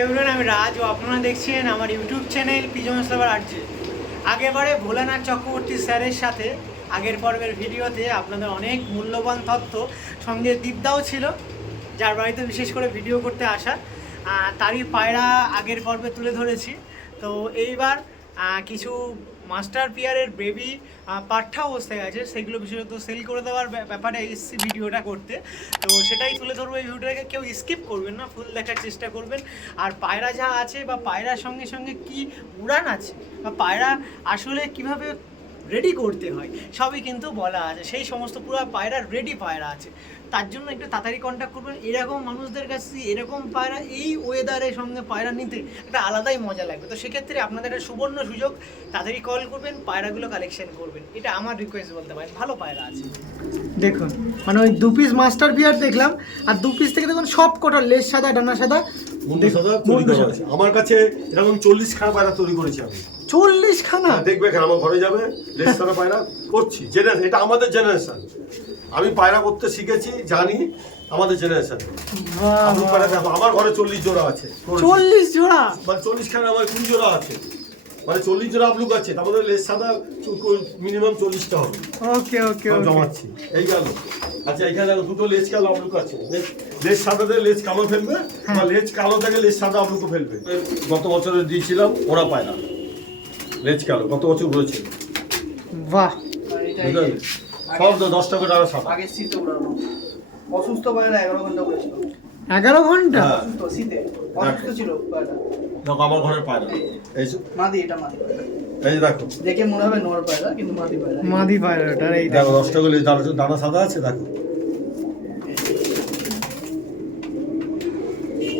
Everyone আমি রাজ, ও আপনারা দেখছেন আমার ইউটিউব চ্যানেল পিজন সাবার আর্জে আগেরবারে ভোলানাথ চক্রবর্তী স্যারের সাথে, আগের পর্বের ভিডিওতে আপনাদের অনেক মূল্যবান তথ্য সঙ্গে দীপদাও ছিল, যার বাড়িতে বিশেষ করে ভিডিও করতে আসা। তারই পায়রা আগের পর্বে তুলে ধরেছি। তো এইবার কিছু মাস্টার পিয়ারের বেবি পাঠ্যা অবস্থায় আছে, সেগুলো বিশেষত সেল করে দেওয়ার ব্যা- ব্যাপারে এসছি ভিডিওটা করতে। তো সেটাই তুলে ধরবো এই ভিডিওটাকে। কেউ স্কিপ করবেন না ফুল দেখার চেষ্টা করবেন। আর পায়রা যা আছে বা পায়রার সঙ্গে সঙ্গে কি উড়ান আছে? বা পায়রা আসলে কীভাবে রেডি করতে হয়। সবই কিন্তু বলা আছে। সেই সমস্ত পুরো পায়রা রেডি পায়রা আছে। তার জন্য একটু তাড়াতাড়ি কন্ট্যাক্ট করবেন। এরকম মানুষদের কাছে এরকম পায়রা এই ওয়েদারের সঙ্গে পায়রা নিতে একটা আলাদাই মজা লাগবে। তো সেক্ষেত্রে আপনাদের একটা সুবর্ণ সুযোগ। তাড়াতাড়ি কল করবেন পায়রাগুলো কালেকশন করবেন। এটা আমার রিকোয়েস্ট বলতে পারেন। ভালো পায়রা আছে। দেখুন মানে ওই দু পিস মাস্টার বিয়ার দেখলাম। আর দু পিস থেকে দেখুন সব কটা লেস সাদা ডানা সাদা। আমার কাছে এরকম চল্লিশ খানা পায়রা তৈরি করেছি আমি। চল্লিশ খানা দেখবে কেন আমার ঘরে যাবে লেসারা পায়রা করছি। জেনারেশন এটা আমাদের জেনারেশন আমি পায়রা করতে শিখেছি জানি আমাদের জেনারেশন আমার ঘরে চল্লিশ জোড়া আছে। চল্লিশ জোড়া? মানে চল্লিশ খানা আমার কুড়ি জোড়া আছে। মানে চল্লিশ জোড়া আপলুক আছে তার মধ্যে লেস সাদা মিনিমাম চল্লিশটা হবে। ওকে ওকে জমাচ্ছি। এই গেল। আচ্ছা এখানে দেখো দুটো লেজ কালো আবলুক আছে লেজ- সাদাতে লেজ কালো ফেলবে বা লেজ কালো থেকে লেজ সাদা আবলুকও ফেলবে। গত বছরে দিয়েছিলাম ওরা পায় না লেজ কালো গত বছর বলেছিল বাহ। সব তো দশ টাকা টাকা সাদা আগের শীতে উড়ানো অসুস্থ পায়রা এগারো ঘণ্টা উড়েছিল এগারো ঘণ্টা? হ্যাঁ। অসুস্থ শীতে। অসুস্থ ছিল পায়রা। দেখো আমার ঘরে পায় না এই যে- মাদি এটা মাদি পায়রা। এই দেখো। দেখে মনে হবে নোর পায়রা কিন্তু মাদি পায়রা। মাদি পায়রাটার এই দেখো দশ টাকা দানা দানা সাদা আছে দেখো।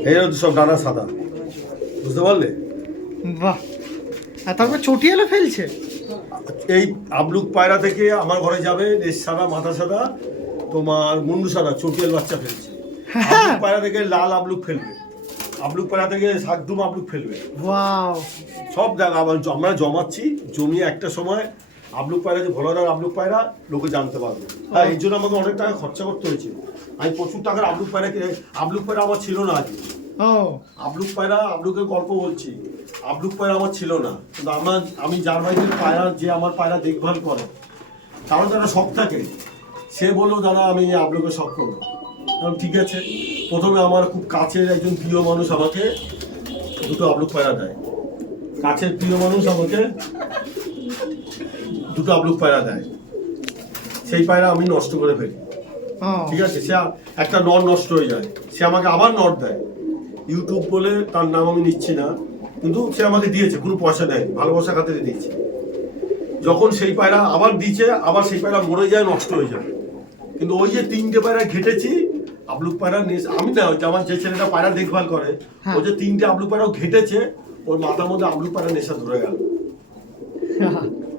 এই হচ্ছে সব দানা সাদা। বুঝতে পারলে? বাহ। আর তারপর চটিয়ালো ফেলছে। এই আবলুক পায়রা থেকে আমার ঘরে যাবে লেজ সাদা মাথা সাদা তোমার মুন্ডু সাদা চটিয়াল বাচ্চা ফেলছে। আবলুক পায়রা থেকে লাল আবলুক ফেলবে। আবলুক পায়রা থেকে শাকদুম আবলুক ফেলবে। ওয়াও। সব জায়গা আমরা জমাচ্ছি জমিয়ে একটা সময় আবলুক পায়রা যে ভোলাদার আবলুক পায়রা লোকে জানতে পারবে। হ্যাঁ এই জন্য আমাকে অনেক টাকা খরচা করতে হয়েছে। আমি প্রচুর টাকার আবলুক পায়রা কিনে আবলুক পায়রা আমার ছিল না ও। আবলুক পায়রা আবলুকের গল্প বলছি। আবলুক পায়রা আমার ছিল না কিন্তু আমার আমি যার বাড়িতে পায়রা যে আমার পায়রা দেখভাল করে কারণ তারা শখ থাকে। সে বলল দাদা আমি এই আবলুকের শখ করব। আমি ঠিক আছে। প্রথমে আমার খুব কাছের একজন প্রিয় মানুষ আমাকে দুটো আবলুক পায়রা দেয়। কাছের প্রিয় মানুষ আমাকে দুটো আবলুক পায়রা দেয়। সেই পায়রা আমি নষ্ট করে ফেলি। ঠিক আছে? সে একটা নট নষ্ট হয়ে যায়। সে আমাকে আবার নট দেয়। ইউটিউব বলে তার নাম আমি নিচ্ছি না। কিন্তু সে আমাকে দিয়েছে কোনো পয়সা নেয় ভালোবাসা খাতে দিয়েছে। যখন সেই পায়রা আবার দিয়েছে আবার সেই পায়রা মরে যায় নষ্ট হয়ে যায়। কিন্তু ওই যে তিনটে পায়রা ঘেটেছি আবলুক পায়রা নিয়ে- আমি না ওই যে আমার যে ছেলেটা পায়রা দেখভাল করে হ্যাঁ। ও যে তিনটে আবলুক পায়রাও ঘেটেছে ওর মাথার মধ্যে আবলুক পায়রা নেশা ধরে গেল।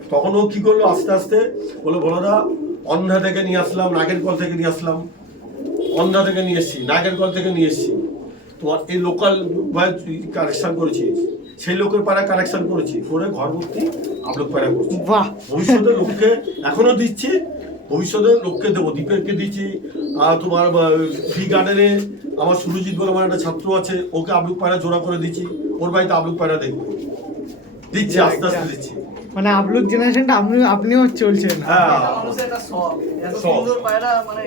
তখন ও কি করল আস্তে আস্তে? বলে বলোদা অন্ধা থেকে নিয়ে আসলাম নাগের কল থেকে নিয়ে আসলাম। অন্ধা থেকে নিয়ে এসছি নাগের কল থেকে নিয়ে এসছি। তোমার এই লোকাল কালেকশন করেছি। সেই লোকের পাড়া কালেকশন করেছি। করে ঘর ভর্তি আপলোক পাড়া করছি। বাহ। ভবিষ্যতে লোককে এখনও দিচ্ছি। ভবিষ্যতে লোককে দেবো দীপেরকে দিচ্ছি। আর তোমার ফি গার্ডেনে আমার সুরজিৎ বলে আমার একটা ছাত্র আছে ওকে আবলুক পায়রা জোড়া করে দিচ্ছি। ওর বাড়িতে আবলুক পায়রা দেখব। দিচ্ছি আস্তে আস্তে দিচ্ছি। মানে আপলোড জেনারেশনটা আপনি আপনিও চলছেন। হ্যাঁ। মানুষের একটা শখ। সুন্দর পায়রা মানে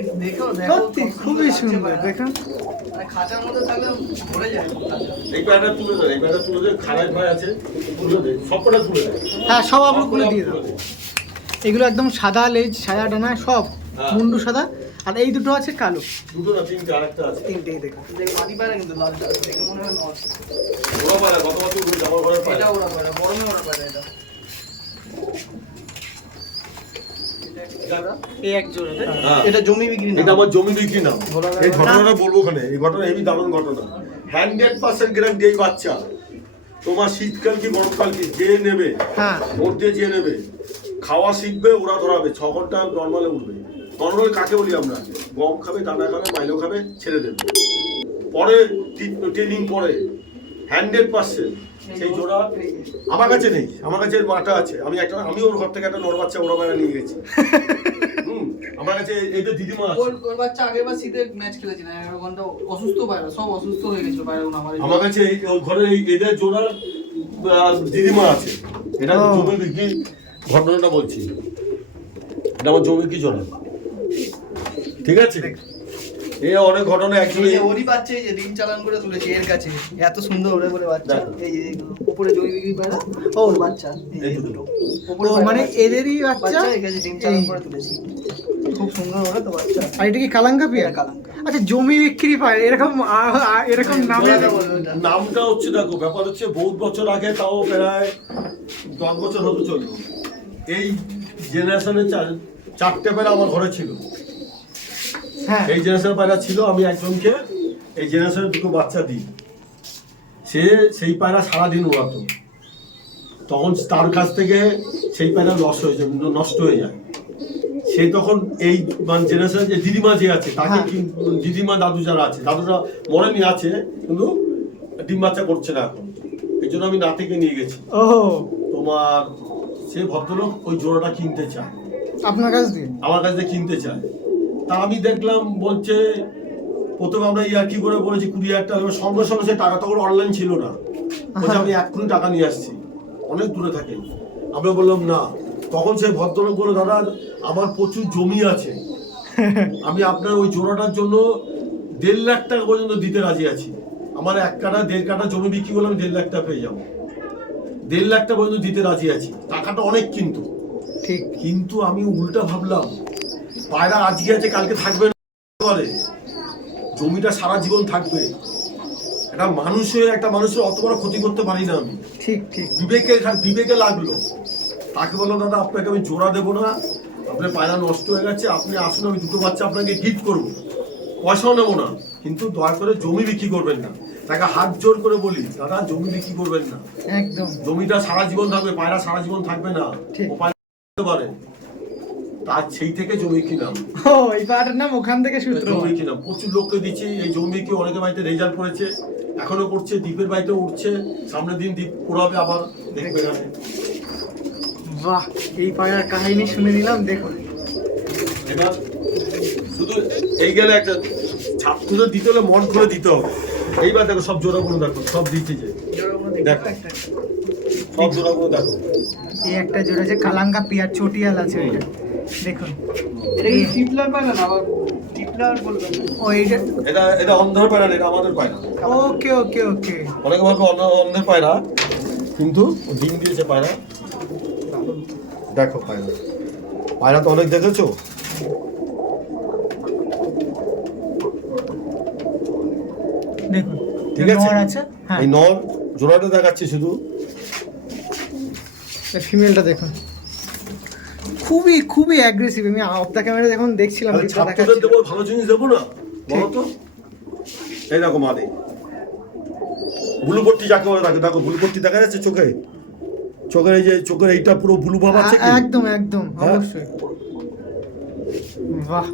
খুবই সুন্দর দেখুন। খাঁচার মধ্যে থাকলে ভরে যায়। এই প্যাডটা তুলে দেয় এই প্যাডটা তুলে দেয় খারাপ ভাই আছে তুলে দেয় সব কটা তুলে দেয় হ্যাঁ সব আপলোডগুলো দিয়ে তুলে দাও। এগুলো একদম সাদা লেজ সাদা ডানা সব হ্যাঁ। মুন্ডু সাদা। আর এই দুটো আছে কালো। দুটো না তিনটে আরেকটা আছে। তিনটেই দেখে। মাদি পায়রা কিন্তু লালটা দেখে মনে হয় নর ওরা পায়রা গত বছর উড়ে আমার ঘরে এটা ওরা পায়রা গরমে ওরা পায়রা এটা এটা একটা জোড়া। এই এক জোড়া তাই তো? হ্যাঁ। এটা জমি বিক্রি না এটা আমার জমি বিক্রি যাবে এই ঘটনাটা বলব ওখানে। এই ঘটনা হেবি দারুণ ঘটনা। হান্ড্রেড পার্সেন্ট গ্যারান্টি এই বাচ্চা। তোমার শীতকাল কি গরমকাল কি যে নেবে হ্যাঁ। ওর দিয়ে যে নেবে খাওয়া শিখবে ওরা ধরাবে। ছ ঘণ্টা নর্মালে উঠবে। নর্মাল কাকে বলি আমরা? গম খাবে দানা খাবে মাইলো খাবে ছেড়ে দেবে। পরে ট্রেনিং পরে। Hundred percent. সেই জোড়া আমার কাছে নেই আমার কাছে মাটা আছে। আমি একটা আমি ওর ঘর থেকে একটা নর বাচ্চা ওরা বাইরে নিয়ে গেছি। হুম আমার কাছে এইটা দিদিমা আছে। ওর ওর বাচ্চা আগের বার শীতে ম্যাচ খেলেছে না এগারো ঘণ্টা অসুস্থ পায়রা সব অসুস্থ হয়ে গেছিল পায়রাগুলো আমার আমার কাছে এই ওর ঘরে এই এদের জোড়ার দিদিমা আছে। এটা জমি বিক্রি ঘটনাটা বলছি। এটা আমার জমি কি জোড়া। ঠিক আছে? এই অনেক ঘটনা অ্যাকচুয়ালি ওরই বাচ্চা এই যে দিন চালান করে তুলেছি এর কাছে। এত সুন্দর ওরে বলে বাচ্চা। এই যে উপরে ও ওর বাচ্চা। এই দুটো। উপরে মানে এদেরই বাচ্চা? এই কাছে চালান করে তুলেছি। খুব সুন্দর ওরে তো বাচ্চা। আর এটা কি কালাঙ্কা পেয়ার? কালাঙ্কা। আচ্ছা জমি বিক্রি পায় এরকম এরকম নামে জোড়াটা বলবে ওটা। নামটা হচ্ছে দেখো ব্যাপার হচ্ছে বহুত বছর আগে তাও প্রায় দশ বছর হতে চলল। এই জেনারেশনের চারটে পেরা আমার ঘরে ছিল। হ্যাঁ এই জেনারেশনের পায়রা ছিল আমি একজনকে এই জেনারেশনের দুটো বাচ্চা দিই। সে সেই পায়রা সারাদিন উড়াতো। তখন তার কাছ থেকে সেই পায়রা লস হয়ে যায় নষ্ট হয়ে যায়। সে তখন এই মানে জেনারেশনের যে দিদিমা যে আছে তাকে হ্যাঁ। দিদিমা দাদু যারা আছে দাদুরা মরেনি আছে কিন্তু ডিম বাচ্চা করছে না এখন। এই জন্য আমি নাতিকে নিয়ে গেছি। ও তোমার সে ভদ্রলোক ওই জোড়াটা কিনতে চায়। আপনার কাছ দিয়ে? আমার কাছে থেকে কিনতে চায়। তা আমি দেখলাম বলছে প্রথমে আমরা ইয়ার্কি করে বলেছি কুড়ি হাজার টাকা সঙ্গে সঙ্গে সে টাকা তখন অনলাইন ছিল না। বলছে আমি এক্ষুনি টাকা নিয়ে আসছি। অনেক দূরে থাকে। আমরা বললাম না। তখন সে ভদ্রলোক বলল দাদা আমার প্রচুর জমি আছে। আমি আপনার ওই জোড়াটার জন্য দেড় লাখ টাকা পর্যন্ত দিতে রাজি আছি। আমার এক কাটা দেড় কাটা জমি বিক্রি করলে আমি দেড় লাখ টাকা পেয়ে যাব। দেড় লাখ টাকা পর্যন্ত দিতে রাজি আছি। টাকাটা অনেক কিন্তু। ঠিক। কিন্তু আমি উল্টা ভাবলাম পায়রা আজকে আছে কালকে থাকবে না বলে। জমিটা সারা জীবন থাকবে। একটা মানুষ হয়ে একটা মানুষের অত বড় ক্ষতি করতে পারি না আমি। ঠিক ঠিক। বিবেকে বিবেকে লাগল। তাকে বলল দাদা আপনাকে আমি জোড়া দেবো না। আপনার পায়রা নষ্ট হয়ে গেছে আপনি আসুন আমি দুটো বাচ্চা আপনাকে গিফট করব। পয়সাও নেব না। কিন্তু দয়া করে জমি বিক্রি করবেন না। তাকে হাত জোর করে বলি দাদা জমি বিক্রি করবেন না। একদম। জমিটা সারা জীবন থাকবে পায়রা সারা জীবন থাকবে না। পারে তার সেই থেকে জমি কিনাম। ও এই নাম ওখান থেকে সূত্র জমি কিনাম। প্রচুর লোককে দিচ্ছি এই জমি কি অনেকের বাড়িতে রেজাল্ট পড়েছে এখনও করছে দ্বীপের বাড়িতে উঠছে। সামনের দিন দ্বীপ পুরাবে আবার দেখবে বাহ এই পায়রার কাহিনী শুনে নিলাম দেখুন। এবার শুধু এই গেলে একটা ছাত্রদের দিতে হলে মন করে দিতে হবে। এইবার দেখো সব জোড়াগুলো দেখো সব দিচ্ছে যে। দেখো। সব জোড়াগুলো দেখো। এই একটা জোড়া যে কালাঙ্কা পিয়ার চটিয়াল আছে ওইটা দেখুন। এটা কি টিপলার পায়রা না আবার টিপলার বলবেন ও এইটা? এটা এটা অন্ধের পায়রা না, এটা আমাদের পায়রা ওকে ওকে ওকে। অনেকে ভাবে অন্য অন্যের পায়রা কিন্তু ডিম দিয়েছে পায়রা দেখো পায়রা পায়রা তো অনেক দেখেছ? দেখুন ঠিক আছে? আছে? হ্যাঁ। এই নর জোড়াটা দেখাচ্ছি শুধু। ফিমেলটা দেখুন। খুবই খুবই অ্যাগ্রেসিভ আমি অফ দ্য ক্যামেরা যখন দেখছিলাম ছাত্রদের দেবো ভালো জিনিস দেবো না? বলো তো। এই দেখো মানে ব্লু পট্টি যাকে বলে দেখো দেখো ব্লু পট্টি দেখা যাচ্ছে চোখে? চোখের এই যে চোখের এইটা পুরো ব্লু ভাব আছে একদম একদম হ্যাঁ? অবশ্যই। বাহ।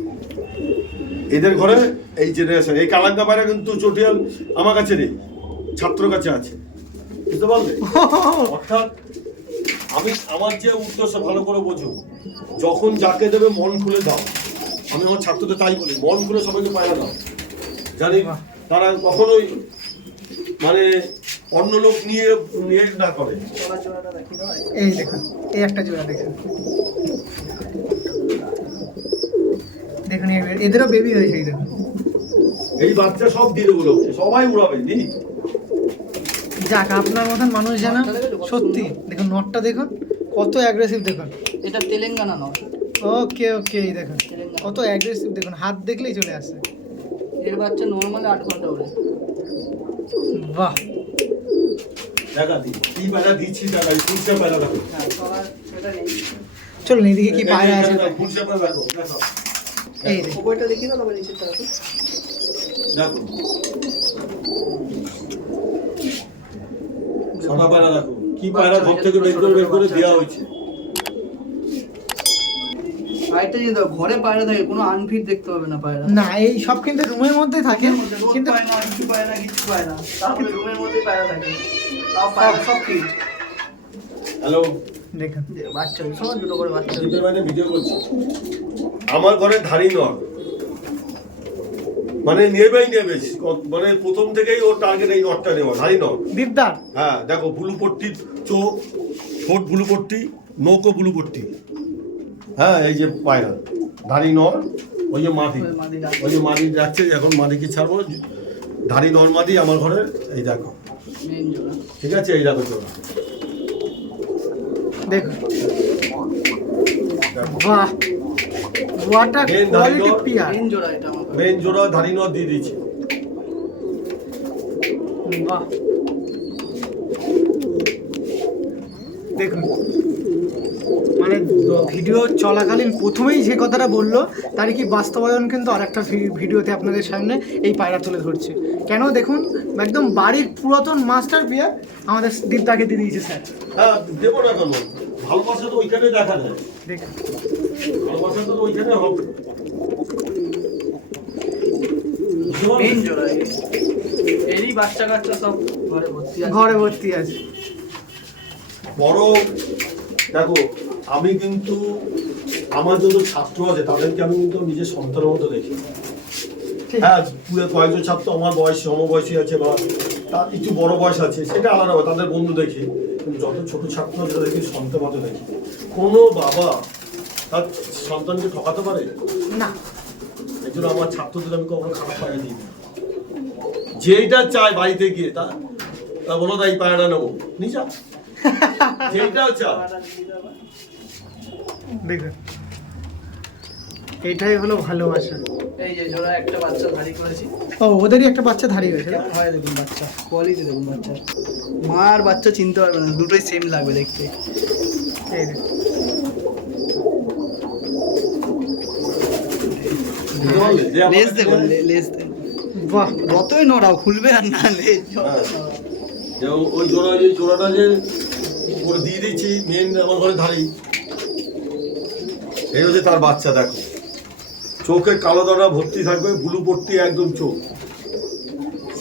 এদের ঘরে এই জেনারেশন এই কালাঙ্কা পায়রা কিন্তু চটিয়াল আমার কাছে নেই ছাত্র কাছে আছে। বুঝতে পারলে? অর্থাৎ আমি আমার যে উদ্দেশ্য ভালো করে বোঝো যখন যাকে দেবে মন খুলে দাও। আমি আমার ছাত্রদের তাই বলি মন খুলে সবাইকে পায়রা দাও। জানি। তারা কখনোই মানে অন্য লোক নিয়ে নিয়ে না করে। এই দেখুন এই একটা জোড়া দেখুন। দেখুন এদেরও বেবি হয়েছে এই দেখুন। এই বাচ্চা সব দিয়ে দেবো সবাই উড়াবে নি? যাক আপনার মতন মানুষ জানা সত্যি দেখুন নটটা দেখুন কত অ্যাগ্রেসিভ দেখুন। এটা তেলেঙ্গানা নট। ওকে ওকে এই দেখুন কত অ্যাগ্রেসিভ দেখুন হাত দেখলেই চলে আসে। এর বাচ্চা নর্মালি আট ঘণ্টা ওড়ে। বাহ। দেখা দেখা দেখো। হ্যাঁ চলুন এইদিকে কি পায়রা আছে? দেখো দেখো এই দেখুন। উপরটা দেখি দাও তবে নিচেরটা দেখো দেখো ছটা পায়রা দেখো। কি পায়রা ঘর থেকে বের করে বের করে দেওয়া হয়েছে। আরেকটা জিনিস ঘরে পায়রা থাকে কোনো আনফিট দেখতে হবে না পায়রা। না এই সব কিন্তু রুমের মধ্যে থাকে কিন্তু কিন্তু কিছু পায় কিছু পায় তারপরে রুমের মধ্যে পায়রা থাকে। তাও পায়রা সব ফিট। হ্যালো দেখুন। বাচ্চা সব দুটো করে বাচ্চা। ভিডিও করছি। আমার ঘরে ধারি নর মানে নেবেই নেবে। মানে প্রথম থেকেই ওর টার্গেট এই নটটা নেওয়া ধারি নর দীপদার। হ্যাঁ দেখো ব্লু পট্টি চোখ ঠোঁট ব্লু পট্টি নৌকো ব্লু পট্টি হ্যাঁ এই যে পায়রা ধারি নর ওই যে মাটি ওই যে মাটি যাচ্ছে এখন মাটিকে ছাড়বো। ধারি নর মাদি আমার ঘরে এই দেখো। ঠিক আছে এই দেখো চোরা দেখো। বাহ! Main কোয়ালিটি পিয়ার মেন জোড়া এটা মেন জোড়া ধারি নর দিয়ে দিয়েছি। দেখুন। মানে ভিডিও চলাকালীন প্রথমেই যে কথাটা বলল তারই কি বাস্তবায়ন কিন্তু আরেকটা ভিডিওতে আপনাদের সামনে এই পায়রা তুলে ধরছে। কেন দেখুন? একদম বাড়ির পুরাতন মাস্টার বিয়ার আমাদের দীপদাকে দিয়ে দিয়েছে স্যার। হ্যাঁ দেবো না কেন? ভালোবাসা তো ওইখানে দেখা যায়। দেখুন। ভালোবাসা তো ওইখানে হবে? মেন জোড়া এই। এরই বাচ্চা কাচ্চা সব ঘরে ভর্তি আছে। ঘরে ভর্তি আছে। বড় দেখো আমি কিন্তু আমার যত ছাত্র আছে তাদেরকে আমি কিন্তু নিজের সন্তানের মতো দেখি। হ্যাঁ পুরো কয়েকজন ছাত্র আমার বয়স সমবয়সী আছে বা তার একটু বড় বয়স আছে সেটা আলাদা তাদের বন্ধু দেখি। কিন্তু যত ছোট ছাত্র আছে তাদেরকে সন্তান মতো দেখি। কোনো বাবা তার সন্তানকে ঠকাতে পারে? না। জন্য আমার ছাত্রদের আমি কখনো খারাপ পায়ে দিই না। যেইটা চায় বাড়িতে গিয়ে তা তা বলো তাই পায়রা নেব। নিজা যেইটাও চায় দেখুন এটাই হলো ভালোবাসা। এই যে জোড়া একটা বাচ্চা ভারী করেছি। ও ওদেরই একটা বাচ্চা ধারি হয়েছে না? হয় দেখুন বাচ্চা কোয়ালিটি দেখুন বাচ্চা মা আর বাচ্চা চিনতে পারবে না দুটোই সেম লাগবে দেখতে। এই দেখুন। বুঝতে পারলে? যে আমাকে দেখুন চেনে- লে- লেস দেখুন বাহ। যতই নড়াও খুলবে আর না লেজ হ্যাঁ। ওই জোড়া যে জোড়াটা যে করে দিয়ে দিচ্ছি মেন আমার ঘরে ধারি এই হচ্ছে তার বাচ্চা দেখো। চোখে কালো দানা ভর্তি থাকবে ব্লু পট্টি একদম চোখ।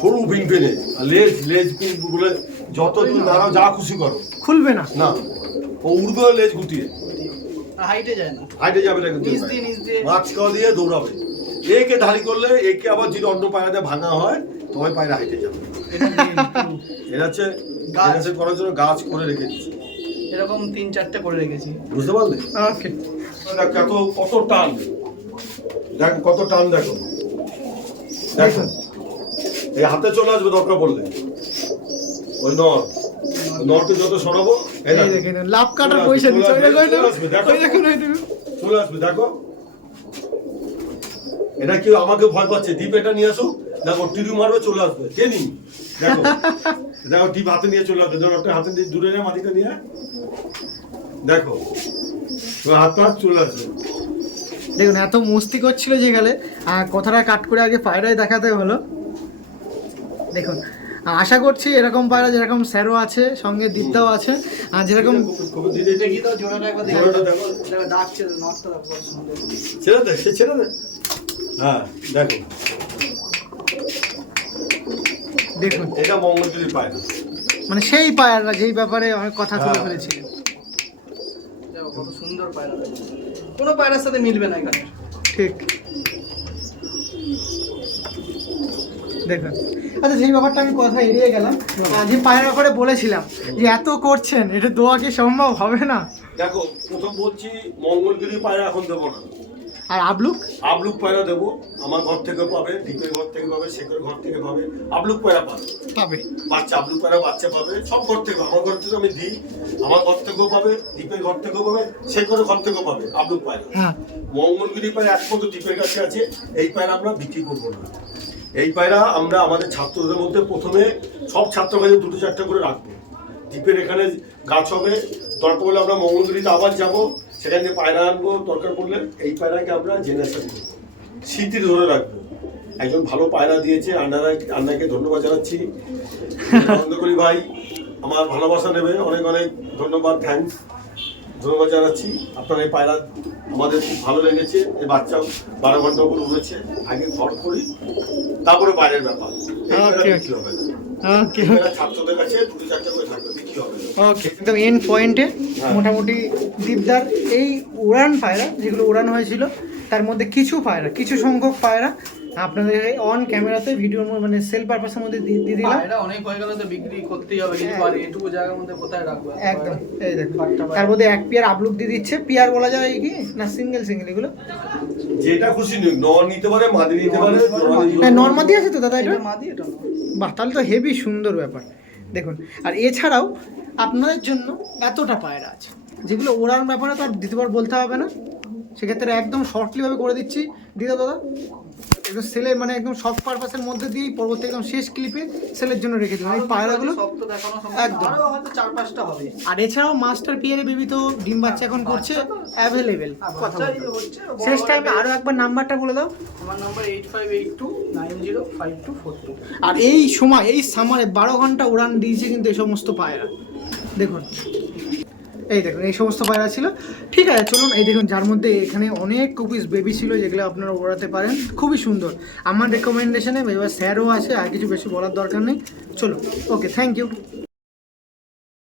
সরু পিন পেনে আর লেজ লেজ পিন বলে যত তুমি দাঁড়াও যা খুশি করো। খুলবে না। না। ও উড়বে লেজ গুটিয়ে। হাইটে যায় না। হাইটে যাবে না কিন্তু। মাছ খাওয়া দিয়ে দৌড়াবে। একে ধারি করলে একে আবার যদি অন্য পায়রাতে ভাঙা হয় তোমার পায়রা হাইটে যাবে। এটা হচ্ছে গাছ। করার জন্য গাছ করে রেখে দিচ্ছি এরকম তিন চারটে করে রেখেছি। বুঝতে পারলে? ওকে। দেখ কত কত টান। দেখ কত টান দেখো। দেখো। এই হাতে চলে আসবে দরকার পড়লে। ওই নর। নরকে যত সরাবো এই এই দেখেন লাভ কাটার পয়সা চলে আসবে, দেখো। চলে আসবে দেখো। এটা কি আমাকে ভয় পাচ্ছে। দ্বীপ এটা নিয়ে আসো দেখো টিভি মারবে চলে আসবে। কে নি দেখো। দেখো টিপ হাতে নিয়ে চলে আসবে। ধরো একটা হাতে দিয়ে দূরে নিয়ে মাটিটা নিয়ে দেখো হাত পা চলে আসবে। দেখুন এত মস্তি করছিল যে গেলে আর কথাটা কাট করে আগে পায়রায় দেখাতে হলো। দেখুন আশা করছি এরকম পায়রা যেরকম স্যারও আছে সঙ্গে দিদাও আছে আর যেরকম? দেখি দেখি। দেখো। দেখো দেখো ছেড়ে দে সে ছেড়ে দে। হ্যাঁ দেখো। দেখুন। এটা মঙ্গলগিরি পায় না। মানে সেই পায়রা যেই ব্যাপারে অনেক কথা তুলে হ্যাঁ। কত সুন্দর পায়রা কোনো পায়রার সাথে মিলবে না এখানে ঠিক। দেখুন। আচ্ছা যেই ব্যাপারটা আমি কথা এড়িয়ে গেলাম যে পায়ের ব্যাপারে বলেছিলাম যে এত করছেন এটা দোয়া কি সম্ভব হবে না? দেখো প্রথম বলছি মঙ্গলগিরি পায়রা এখন দেবো না। আর আবলুক? আবলুক পায়রা দেবো। আমার ঘর থেকে পাবে ঘর থেকে পাবে শেখের ঘর থেকে পাবে। আবলুক পায়রা পাবে। পাবে। বাচ্চা আবলুক পায়রা বাচ্চা পাবে। সব ঘর থেকে আমার ঘর থেকে আমি দিই। আমার ঘর থেকেও পাবে দ্বীপের ঘর থেকেও পাবে ঘর থেকেও পাবে আবলুক পায়রা। হ্যাঁ। মঙ্গলগিরি পায়রা একমাত্র দ্বীপের কাছে আছে। এই পায়রা আমরা বিক্রি করব না। এই পায়রা আমরা আমাদের ছাত্রদের মধ্যে প্রথমে সব ছাত্র কাছে দুটো চারটে করে রাখব। দ্বীপের এখানে গাছ হবে। দরকার পড়লে আমরা মঙ্গলগিরিতে আবার যাব। সেখান থেকে পায়রা আনব দরকার পড়লে এই পায়রাকে আমরা জেনারেশন করব। স্মৃতি ধরে রাখব। একজন ভালো পায়রা দিয়েছে আন্নারা আন্নাকে ধন্যবাদ জানাচ্ছি। আনন্দ করি ভাই আমার ভালোবাসা নেবে। অনেক অনেক ধন্যবাদ থ্যাঙ্কস ধন্যবাদ জানাচ্ছি। আপনার এই পায়রা আমাদের খুব ভালো লেগেছে। এই বাচ্চা বারো ঘণ্টা উপর উড়েছে আগে ঘর করি তারপরে বাইরের ব্যাপার। ওকে ছাত্রদের কাছে দুটো চারটে করে থাকবে বিক্রি হবে ওকে একদম এন্ড পয়েন্টে হ্যাঁ। মোটামুটি দীপদার এই উড়ান পায়রা যেগুলো উড়ান হয়েছিল তার মধ্যে কিছু পায়রা কিছু সংখ্যক পায়রা আপনাদের অন ক্যামেরাতে ভিডিওর মানে সেল পারপাসের মধ্যে দিয়ে দিলাম। এটা অনেক হয়ে গেলে তো বিক্রি করতেই হবে কিন্তু আর এটুকু জায়গার মধ্যে কোথায় রাখব? একদম এই দেখুন। তার মধ্যে এক পেয়ার আপলুক দিয়ে দিচ্ছে। পেয়ার বলা যায় কি? না সিঙ্গেল সিঙ্গেল এগুলো? যেটা খুশি নিক নন নিতে পারে মাদি নিতে পারে হ্যাঁ পারে। নর্মাদি আছে তো দাদা এটা এটা মাদি এটা বাহ তাহলে তো হেভি সুন্দর ব্যাপার। দেখুন আর এছাড়াও আপনাদের জন্য এতটা পায়রা আছে যেগুলো ওড়ার ব্যাপারে তো আর দ্বিতীয়বার বলতে হবে না। সেক্ষেত্রে একদম শর্টলিভাবে করে দিচ্ছি। দিদা দাদা? একদম সেলে মানে একদম সব পারপাসের মধ্যে দিয়েই পরবর্তী একদম শেষ ক্লিপে সেলের জন্য রেখে দিলাম। এই পায়রাগুলো একদম। চার পাঁচটা হবে। আর এছাড়াও মাস্টার পিয়ারে বেবি তো ডিম বাচ্চা এখন করছে অ্যাভেলেবেল বড় শেষ টাইমে আরও একবার নাম্বারটা বলে দাও। আমার number eight five eight two nine zero five two four two আর এই সময় এই সামারে বারো ঘণ্টা উড়ান দিয়েছে কিন্তু এই সমস্ত পায়রা। দেখুন। এই দেখুন, এই সমস্ত পায়রা ছিল। ঠিক আছে, চলুন, এই দেখুন, যার মধ্যে এখানে অনেক কুপিস বেবি ছিল যেগুলো আপনারা ওড়াতে পারেন। খুবই সুন্দর। আমার রেকমেন্ডেশনে এবার স্যারও আছে, আর কিছু বেশি বলার দরকার নেই। চলুন ওকে থ্যাংক ইউ